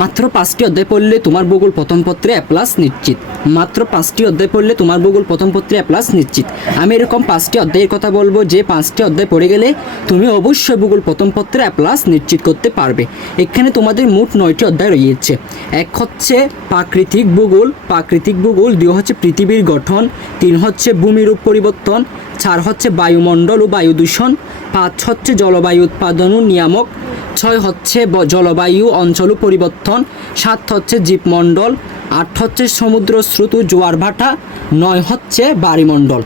মাত্র 5টি অধ্যায় পড়লে তোমার ভূগোল প্রথম পত্রে এ প্লাস নিশ্চিত। মাত্র 5টি অধ্যায় পড়লে তোমার ভূগোল প্রথম পত্রে এ প্লাস নিশ্চিত। আমি এরকম 5টি অধ্যায়ের কথা বলবো যে 5টি অধ্যায় পড়ে গেলে তুমি অবশ্যই ভূগোল প্রথম পত্রে এ প্লাস নিশ্চিত করতে পারবে। এখানে তোমাদের মোট 9টি অধ্যায় রয়েছে। এক হচ্ছে প্রাকৃতিক ভূগোল, 2 হচ্ছে পৃথিবীর গঠন, 3 হচ্ছে ভূমিরূপ পরিবর্তন, 4 হচ্ছে বায়ুমণ্ডল ও বায়ু দূষণ, 5 হচ্ছে জলবায়ু উৎপাদন ও নিয়ামক, 6 হচ্ছে জলবায়ু অঞ্চল পরিবর্তন, 7 হচ্ছে জীবমণ্ডল, 8 হচ্ছে সমুদ্র স্রোত ও জোয়ার ভাটা, 9 হচ্ছে বায়ুমণ্ডল।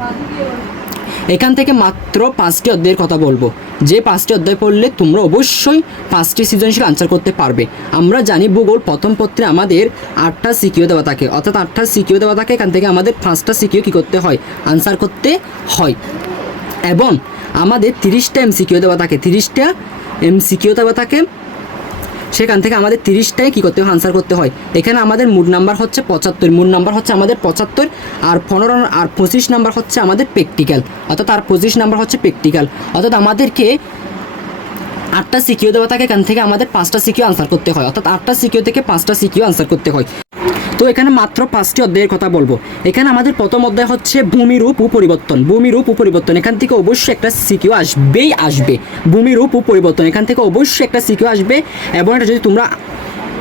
এখান থেকে মাত্র 5টি অধ্যায়ের কথা বলবো যে 5টি অধ্যায় পড়লে তোমরা অবশ্যই 5টি সৃজনশীল আনসার করতে পারবে। আমরা জানি ভূগোল প্রথম পত্রে আমাদের 8টা সিকিউ দেওয়া থাকে, অর্থাৎ 8টা সিকিউ দেওয়া থাকে। এখান থেকে আমাদের 5টা সিকিউ কী করতে হয়, আনসার করতে হয়। এবং আমাদের 30টা এমসিকিউ দেওয়া থাকে, 30টা এমসিকিউ দেওয়া থাকে। সেখান থেকে আমাদের 30টাই কী করতে হয়, আনসার করতে হয়। এখানে আমাদের মোট নাম্বার হচ্ছে 75, মোট নাম্বার হচ্ছে আমাদের 75, আর 15 আর 25 নাম্বার হচ্ছে আমাদের প্র্যাকটিক্যাল, অর্থাৎ আর 25 নাম্বার হচ্ছে প্র্যাকটিক্যাল। অর্থাৎ আমাদেরকে 8টা সিকিউ দেওয়া থাকে, এখান থেকে আমাদের 5টা সিকিউ আনসার করতে হয়, অর্থাৎ 8টা সিকিউ থেকে 5টা সিকিউ আনসার করতে হয়। তো এখানে মাত্র 5টি অধ্যায়ের কথা বলবো। এখানে আমাদের প্রথম অধ্যায় হচ্ছে ভূমিরূপ ও পরিবর্তন। ভূমিরূপ ও পরিবর্তন এখান থেকে অবশ্যই একটা সিকিউ আসবে। ভূমিরূপ ও পরিবর্তন এখান থেকে অবশ্যই একটা সিকিউ আসবে, এবং এটা যদি তোমরা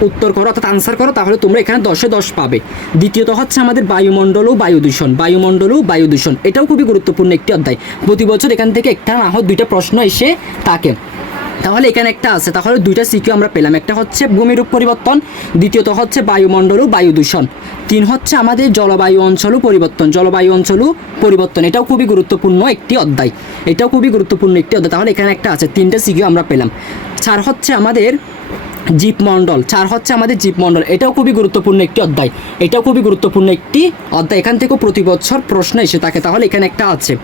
উত্তর করো অর্থাৎ আনসার করো তাহলে তোমরা এখানে 10-এ 10 পাবে। দ্বিতীয়ত হচ্ছে আমাদের বায়ুমণ্ডল ও বায়ু দূষণ। বায়ুমণ্ডল ও বায়ু দূষণ এটাও খুবই গুরুত্বপূর্ণ একটি অধ্যায়। প্রতি বছর এখান থেকে একটা না হয় 2টা প্রশ্ন এসে থাকে। তাহলে এখানে একটা আছে, তাহলে 2টা সিকিউ আমরা পেলাম। একটা হচ্ছে ভূমিরূপ পরিবর্তন, দ্বিতীয়ত হচ্ছে বায়ুমণ্ডল ও বায়ু দূষণ, 3 হচ্ছে আমাদের জলবায়ু অঞ্চল পরিবর্তন। জলবায়ু অঞ্চল পরিবর্তন এটাও খুবই গুরুত্বপূর্ণ একটি অধ্যায়, এটাও খুবই গুরুত্বপূর্ণ একটি অধ্যায়। তাহলে এখানে একটা আছে, 3টা সিকিউ আমরা পেলাম। 4 হচ্ছে আমাদের জীবমণ্ডল, 4 হচ্ছে আমাদের জীবমণ্ডল এটাও খুবই গুরুত্বপূর্ণ একটি অধ্যায়, এটাও খুবই গুরুত্বপূর্ণ একটি অধ্যায়। এখান থেকেও প্রতি বছর প্রশ্ন এসে থাকে। তাহলে এখানে একটা আছে।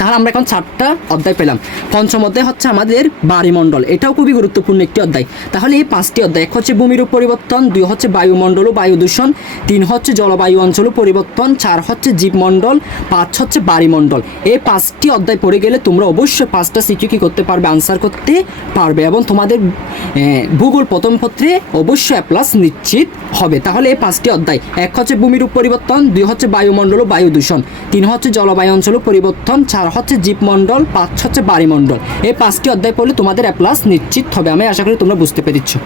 তাহলে আমরা এখন 4টা অধ্যায় পেলাম। পঞ্চম অধ্যায় হচ্ছে আমাদের বায়ুমণ্ডল, এটাও খুবই গুরুত্বপূর্ণ একটি অধ্যায়। তাহলে এই 5টি অধ্যায়, 1 হচ্ছে ভূমিরূপ পরিবর্তন, 2 হচ্ছে বায়ুমণ্ডল ও বায়ু দূষণ, 3 হচ্ছে জলবায়ু অঞ্চল পরিবর্তন, 4 হচ্ছে জীবমণ্ডল, 5 হচ্ছে বায়ুমণ্ডল। এই 5টি অধ্যায় পড়ে গেলে তোমরা অবশ্যই 5টা সিকিউ কী করতে পারবে, আনসার করতে পারবে, এবং তোমাদের ভূগোল প্রথম পত্রে অবশ্যই এ প্লাস নিশ্চিত হবে। তাহলে এই 5টি অধ্যায়, 1 হচ্ছে ভূমিরূপ পরিবর্তন, 2 হচ্ছে বায়ুমণ্ডল ও বায়ু দূষণ, 3 হচ্ছে জলবায়ু অঞ্চল পরিবর্তন, 4 হচ্ছে জীবমণ্ডল, 5 হচ্ছে বায়ুমণ্ডল। এই 5টি অধ্যায় পড়লে তোমাদের এ প্লাস নিশ্চিত হবে। আমি আশা করি তোমরা বুঝতে পেরেছো।